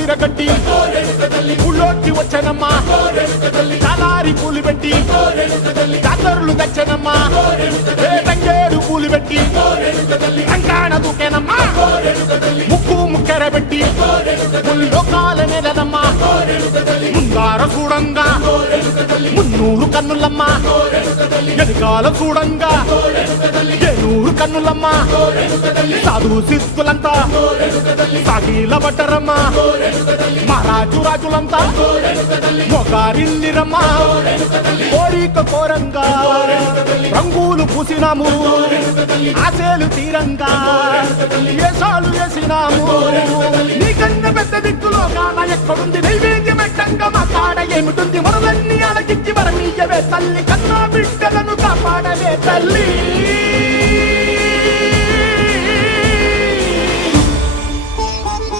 విరగట్టి ఊళ్ళోకి వచ్చనమ్మా చాలారి పూలు పెట్టి జాతరులు తెచ్చనమ్మా తంగేడు పూలు పెట్టి రంగాణ దూకేనమ్మా ముక్కు ముక్కెర పెట్టి ముల్లోకాల నెలనమ్మా ముందార చూడంగా మున్నూరు కన్నులమ్మా ఎనకాల చూడంగా ఏనూరు కన్నులమ్మా సాధు సిద్ధులంతా సాగిల పట్టరమ్మా మహారాజు రాజులంతా మొగారిల్లిరమ్మా కోరిక కోరంగా రంగులు పూసినాము ఆశలు తీరంగా ఏసాలు వేసినాము నీకన్నా పెద్ద దిక్కులో కాన ఎక్కడుంది నైవేద్యం పెట్టంగా మా కాడ ఏమిటుంది మనలన్నీ అలకించి మరమీయవే తల్లి